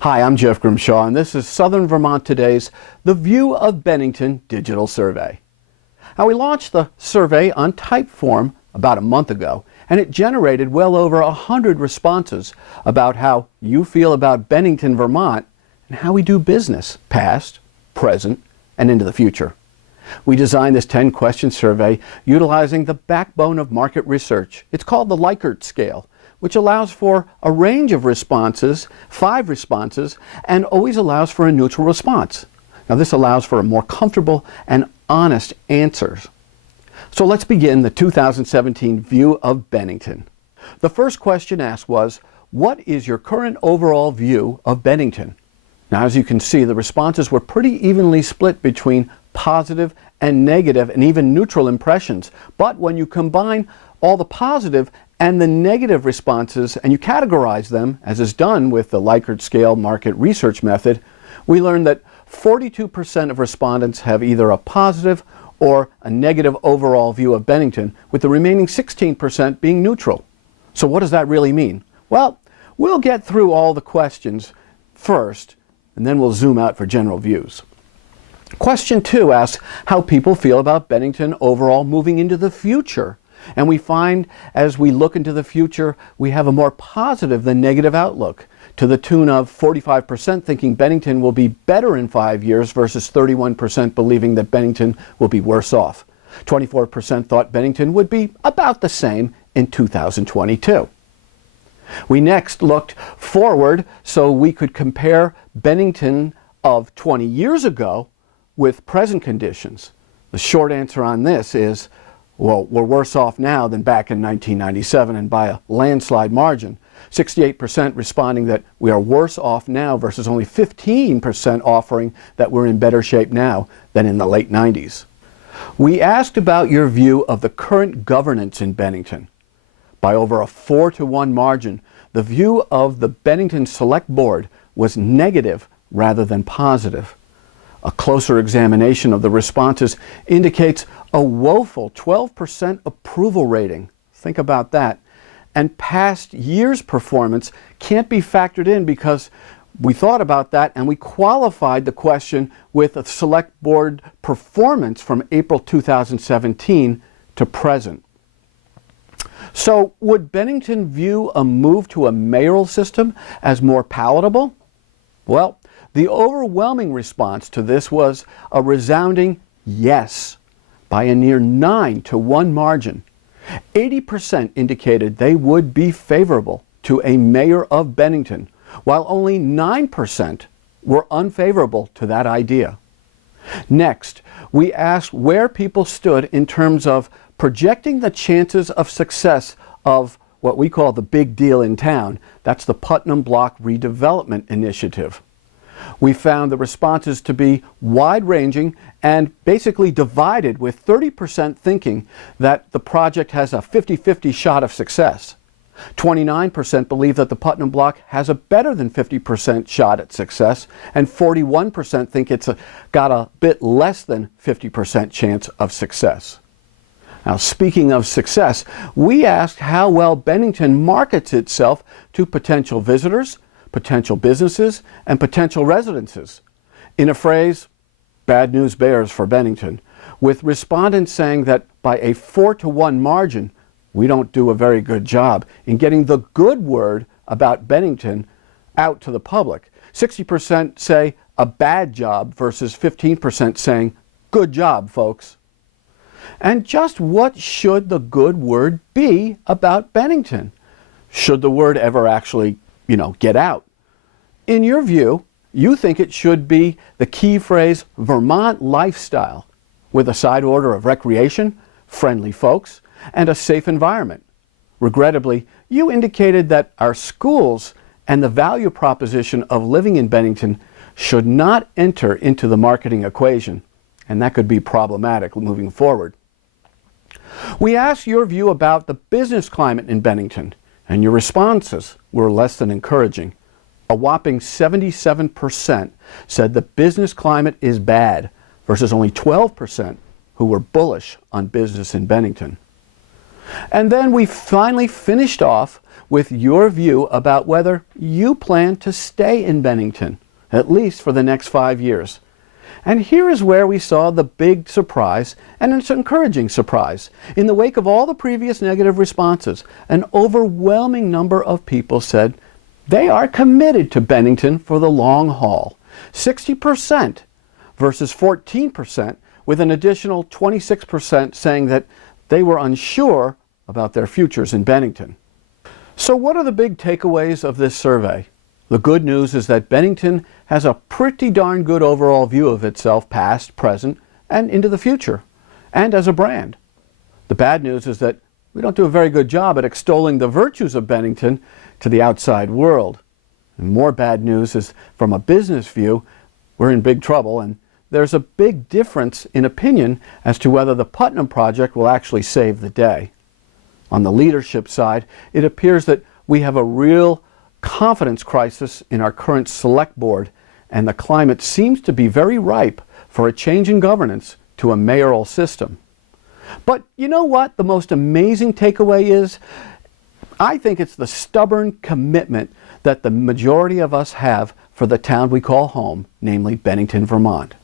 Hi, I'm Jeff Grimshaw, and this is Southern Vermont Today's The View of Bennington Digital Survey. Now, we launched the survey on Typeform about a month ago, and it generated well over 100 responses about how you feel about Bennington, Vermont, and how we do business, past, present, and into the future. We designed this 10-question survey utilizing the backbone of market research. It's called the LIKERT scale, which allows for a range of responses, 5 responses, and always allows for a neutral response. Now, this allows for a more comfortable and honest answers. So let's begin the 2017 View of Bennington. The first question asked was, what is your current overall view of Bennington? Now, as you can see, the responses were pretty evenly split between positive and negative and even neutral impressions. But when you combine all the positive and the negative responses, and you categorize them, as is done with the LIKERT scale market research method, we learned that 42% of respondents have either a positive or a negative overall view of Bennington, with the remaining 16% being neutral. So what does that really mean? Well, we'll get through all the questions first, and then we'll zoom out for general views. Question 2 asks how people feel about Bennington overall moving into the future. And we find, as we look into the future, we have a more positive than negative outlook, to the tune of 45% thinking Bennington will be better in 5 years versus 31% believing that Bennington will be worse off. 24% thought Bennington would be about the same in 2022. We next looked forward so we could compare Bennington of 20 years ago with present conditions. The short answer on this is, well, we're worse off now than back in 1997, and by a landslide margin. 68% responding that we are worse off now versus only 15% offering that we're in better shape now than in the late 90s. We asked about your view of the current governance in Bennington. By over a 4-to-1 margin, the view of the Bennington Select Board was negative rather than positive. A closer examination of the responses indicates a woeful 12% approval rating. Think about that. And past years' performance can't be factored in because we thought about that and we qualified the question with a select board performance from April 2017 to present. So would Bennington view a move to a mayoral system as more palatable? Well, the overwhelming response to this was a resounding yes by a near 9-to-1 margin. 80% indicated they would be favorable to a mayor of Bennington, while only 9% were unfavorable to that idea. Next, we asked where people stood in terms of projecting the chances of success of what we call the big deal in town. That's the Putnam Block Redevelopment Initiative. We found the responses to be wide-ranging and basically divided, with 30% thinking that the project has a 50-50 shot of success. 29% believe that the Putnam Block has a better than 50% shot at success, and 41% think it's got a bit less than 50% chance of success. Now, speaking of success, we asked how well Bennington markets itself to potential visitors, potential businesses, and potential residences. In a phrase, bad news bears for Bennington, with respondents saying that by a 4-to-1 margin, we don't do a very good job in getting the good word about Bennington out to the public. 60% say a bad job versus 15% saying, good job, folks. And just what should the good word be about Bennington? Should the word ever actually get out? In your view, you think it should be the key phrase Vermont lifestyle, with a side order of recreation, friendly folks, and a safe environment. Regrettably, you indicated that our schools and the value proposition of living in Bennington should not enter into the marketing equation, and that could be problematic moving forward. We asked your view about the business climate in Bennington, and your responses were less than encouraging. A whopping 77% said the business climate is bad, versus only 12% who were bullish on business in Bennington. And then we finally finished off with your view about whether you plan to stay in Bennington, at least for the next 5 years. And here is where we saw the big surprise, and it's an encouraging surprise. In the wake of all the previous negative responses, an overwhelming number of people said they are committed to Bennington for the long haul. 60% versus 14%, with an additional 26% saying that they were unsure about their futures in Bennington. So what are the big takeaways of this survey? The good news is that Bennington has a pretty darn good overall view of itself, past, present, and into the future, and as a brand. The bad news is that we don't do a very good job at extolling the virtues of Bennington to the outside world. And more bad news is, from a business view, we're in big trouble, and there's a big difference in opinion as to whether the Putnam project will actually save the day. On the leadership side, it appears that we have a real confidence crisis in our current select board, and the climate seems to be very ripe for a change in governance to a mayoral system. But you know what the most amazing takeaway is? I think it's the stubborn commitment that the majority of us have for the town we call home, namely Bennington, Vermont.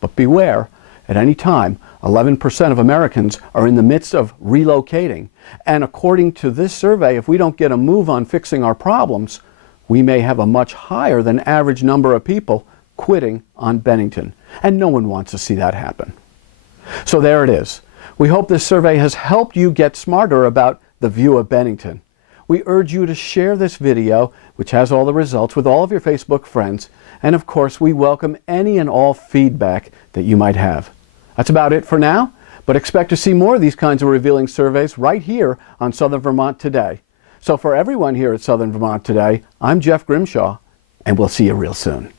But beware, at any time, 11% of Americans are in the midst of relocating. And according to this survey, if we don't get a move on fixing our problems, we may have a much higher than average number of people quitting on Bennington. And no one wants to see that happen. So there it is. We hope this survey has helped you get smarter about the view of Bennington. We urge you to share this video, which has all the results, with all of your Facebook friends. And of course, we welcome any and all feedback that you might have. That's about it for now, but expect to see more of these kinds of revealing surveys right here on Southern Vermont Today. So for everyone here at Southern Vermont Today, I'm Jeff Grimshaw, and we'll see you real soon.